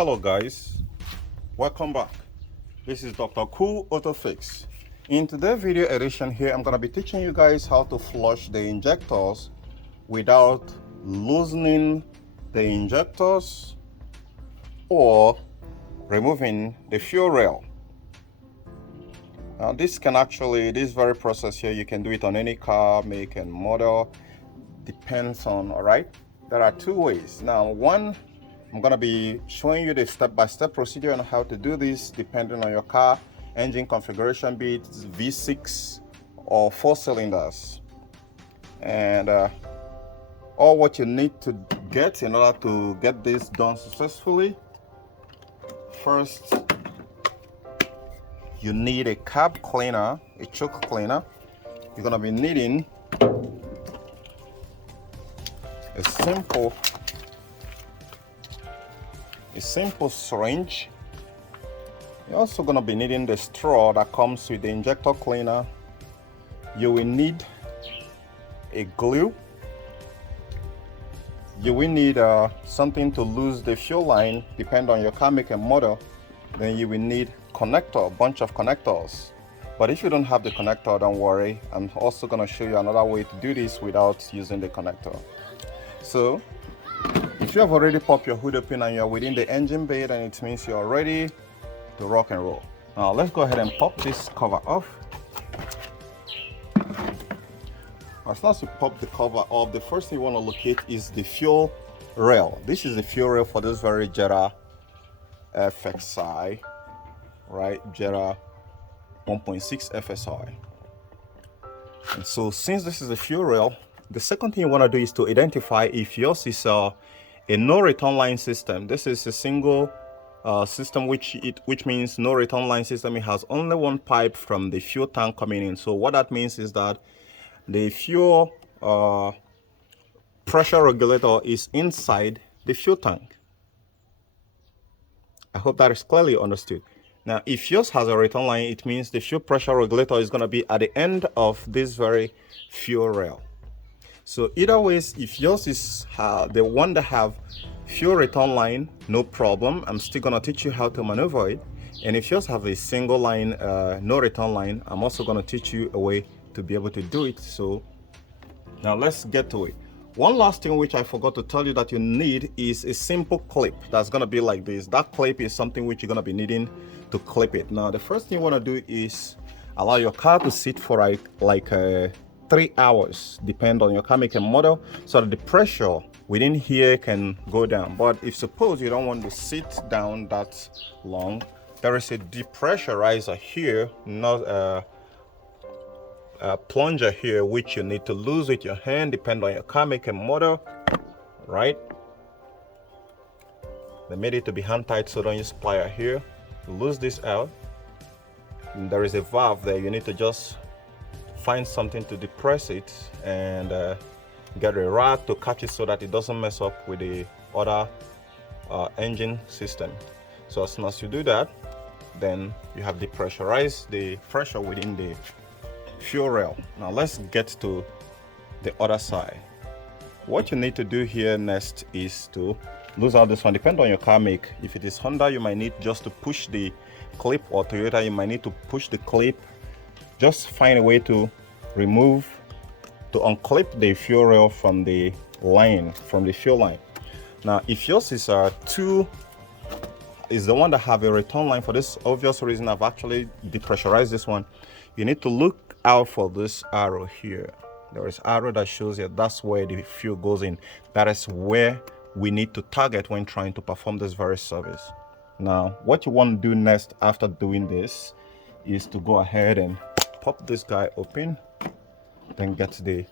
Hello guys, welcome back. This is Dr. Cool Auto Fix. In today's video edition here, I'm going to be teaching you guys how to flush the injectors without loosening the injectors or removing the fuel rail. Now this very process here, you can do it on any car, make and model, depends on, all right? There are two ways. Now one, I'm going to be showing you the step-by-step procedure on how to do this depending on your car engine configuration, be it V6 or 4 cylinders. And all what you need to get in order to get this done successfully. First, you need a carb cleaner, a choke cleaner. You're going to be needing a simple syringe. You're also going to be needing the straw that comes with the injector cleaner. You will need a glue. You will need something to lose the fuel line, depending on your car make and model. Then you will need a bunch of connectors. But if you don't have the connector, don't worry. I'm also going to show you another way to do this without using the connector. So if you have already popped your hood open and you're within the engine bay, then it means you're ready to rock and roll. Now let's go ahead and pop this cover off. As soon as you pop the cover off, the first thing you want to locate is the fuel rail. This is the fuel rail for this very Jetta FXI, right? Jetta 1.6 FSI. And so since this is the fuel rail, the second thing you want to do is to identify if yours is a no return line system. This is a single system, which means no return line system. It has only one pipe from the fuel tank coming in. So what that means is that the fuel pressure regulator is inside the fuel tank. I hope that is clearly understood. Now, if yours has a return line, it means the fuel pressure regulator is going to be at the end of this very fuel rail. So either ways, if yours is the one that have fuel return line, no problem. I'm still going to teach you how to maneuver it. And if yours have a single line, no return line, I'm also going to teach you a way to be able to do it. So now let's get to it. One last thing which I forgot to tell you that you need is a simple clip that's going to be like this. That clip is something which you're going to be needing to clip it. Now the first thing you want to do is allow your car to sit for like 3 hours, depend on your car make and model, so that the pressure within here can go down. But if suppose you don't want to sit down that long, there is a depressurizer here, not a plunger here, which you need to lose with your hand, depend on your car make and model, right? They made it to be hand tight, so don't use plier here. Lose this out. And there is a valve there. You need to just find something to depress it and get a rag to catch it so that it doesn't mess up with the other engine system. So as soon as you do that, then you have depressurized the pressure within the fuel rail. Now let's get to the other side. What you need to do here next is to lose out this one. Depending on your car make. If it is Honda, you might need just to push the clip, or Toyota, you might need to push the clip. Just find a way to unclip the fuel rail from the line, from the fuel line. Now, if yours is the one that have a return line, for this obvious reason, I've actually depressurized this one. You need to look out for this arrow here. There is arrow that shows you that's where the fuel goes in. That is where we need to target when trying to perform this very service. Now, what you want to do next after doing this is to go ahead and pop this guy open, then get the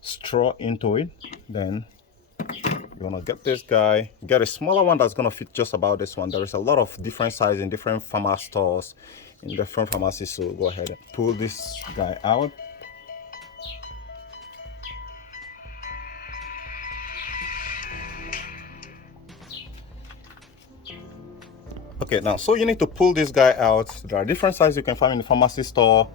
straw into it. Then you want to get this guy, get a smaller one that's going to fit just about this one. There is a lot of different sizes in different pharma stores, in different pharmacies. So go ahead and pull this guy out. Okay, now so you need to pull this guy out. There are different sizes you can find in the pharmacy store.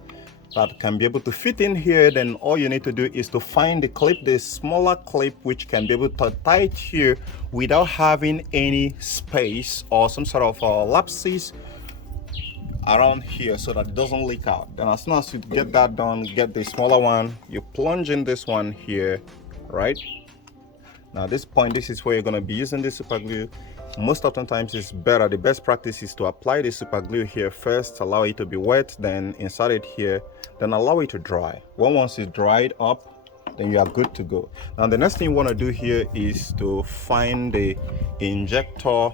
that can be able to fit in here, then all you need to do is to find the clip, the smaller clip, which can be able to tie it here without having any space or some sort of lapses around here, so that it doesn't leak out. Then as soon as you get that done, get the smaller one, you plunge in this one here, right? Now this point, this is where you're going to be using the super glue. Most often times it's better, the best practice is to apply the super glue here first, allow it to be wet, then insert it here, then allow it to dry. Once it's dried up, then you are good to go. Now the next thing you want to do here is to find the injector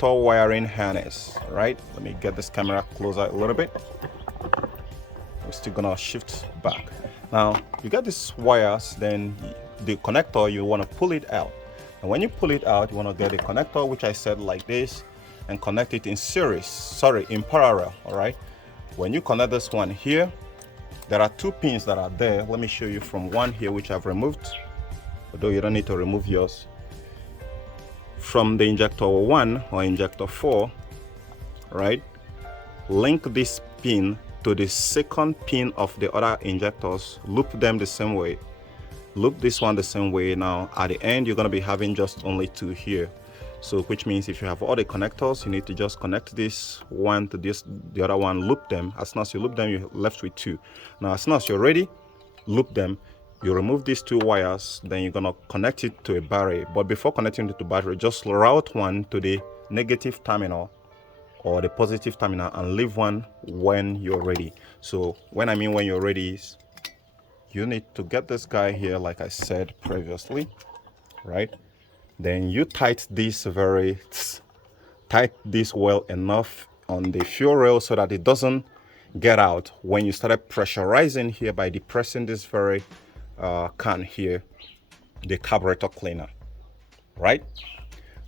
wiring harness, right? Let me get this camera closer a little bit. We're still gonna shift back. Now you got these wires, then the connector, you want to pull it out, and when you pull it out, you want to get a connector, which I said like this, and connect it in in parallel. All right, when you connect this one here, there are two pins that are there. Let me show you from one here, which I've removed, although you don't need to remove yours. From the injector 1 or injector 4, right, link this pin to the second pin of the other injectors, loop them the same way, loop this one the same way. Now at the end, you're going to be having just only two here, so which means if you have all the connectors, you need to just connect this one to this, the other one, loop them. As soon as you loop them, you're left with two. Now as soon as you're ready, loop them, you remove these two wires, then you're going to connect it to a battery. But before connecting it to battery, just route one to the negative terminal or the positive terminal and leave one when you're ready. So when I mean when you're ready is, you need to get this guy here, like I said previously, right? Then you tight this well enough on the fuel rail so that it doesn't get out when you started pressurizing here by depressing this very can here, the carburetor cleaner, right?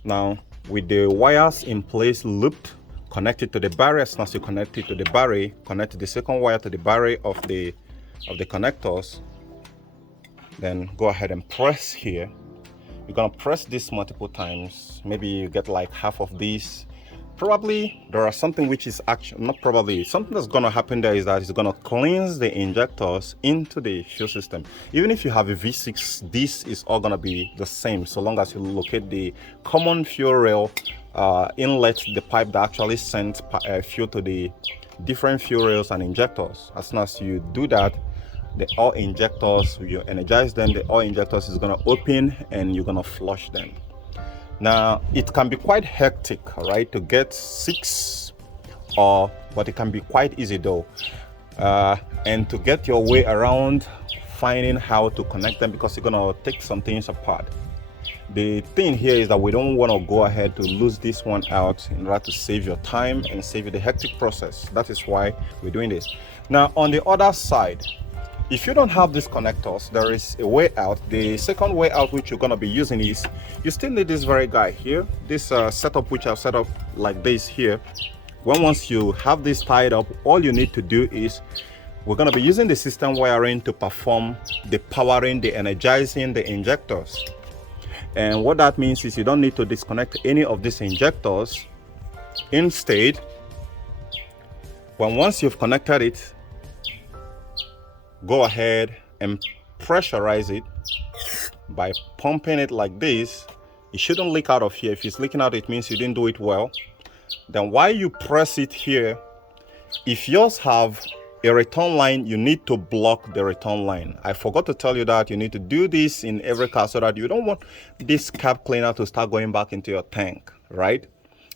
Now with the wires in place, looped, connected to the battery. As soon as you connect it to the battery, connect the second wire to the battery of the connectors, then go ahead and press here. You're gonna press this multiple times. Maybe you get like half of these. Probably there are something which is actually not probably something that's gonna happen there is that it's gonna cleanse the injectors into the fuel system. Even if you have a V6, this is all gonna be the same so long as you locate the common fuel rail inlet, the pipe that actually sends fuel to the different fuel rails and injectors. As soon as you do that, the oil injectors, you energize them, the oil injectors is going to open and you're going to flush them. Now it can be quite hectic, right, to get 6, but it can be quite easy though, and to get your way around finding how to connect them, because you're going to take some things apart. The thing here is that we don't want to go ahead to lose this one out in order to save your time and save you the hectic process. That is why we're doing this. Now on the other side, if you don't have these connectors, there is a way out. The second way out which you're going to be using is, you still need this very guy here, this setup which I've set up like this here. Once you have this tied up, all you need to do is, we're going to be using the system wiring to perform the powering, the energizing the injectors. And what that means is you don't need to disconnect any of these injectors. Instead, once you've connected it, go ahead and pressurize it by pumping it like this. It shouldn't leak out of here. If it's leaking out, it means you didn't do it well. Then while you press it here, if yours have a return line, you need to block the return line. I forgot to tell you that you need to do this in every car so that you don't want this carb cleaner to start going back into your tank, right?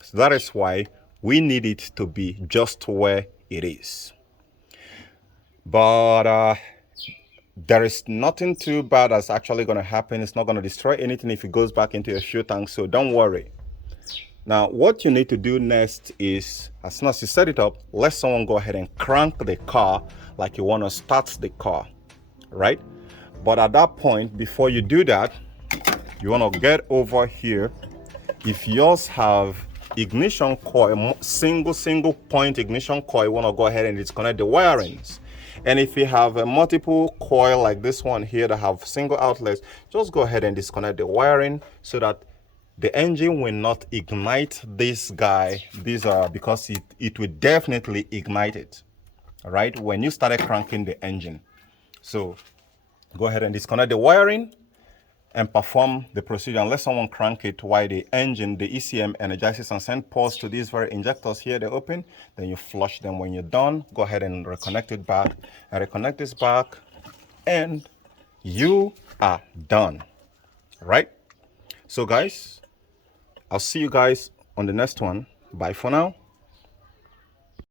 So that is why we need it to be just where it is. But there is nothing too bad that's actually going to happen. It's not going to destroy anything if it goes back into your fuel tank, so don't worry. Now what you need to do next is, as soon as you set it up, let someone go ahead and crank the car like you want to start the car, right? But at that point, before you do that, you want to get over here. If yours have ignition coil, single point ignition coil, you want to go ahead and disconnect the wirings. And if you have a multiple coil like this one here that have single outlets, just go ahead and disconnect the wiring so that the engine will not ignite this guy, because it will definitely ignite it, all right, when you started cranking the engine. So go ahead and disconnect the wiring and perform the procedure and let someone crank it while the engine, the ECM, energizes and send pulse to these very injectors here. They open, then you flush them. When you're done, go ahead and reconnect it back and reconnect this back, and you are done, right? So guys, I'll see you guys on the next one. Bye for now.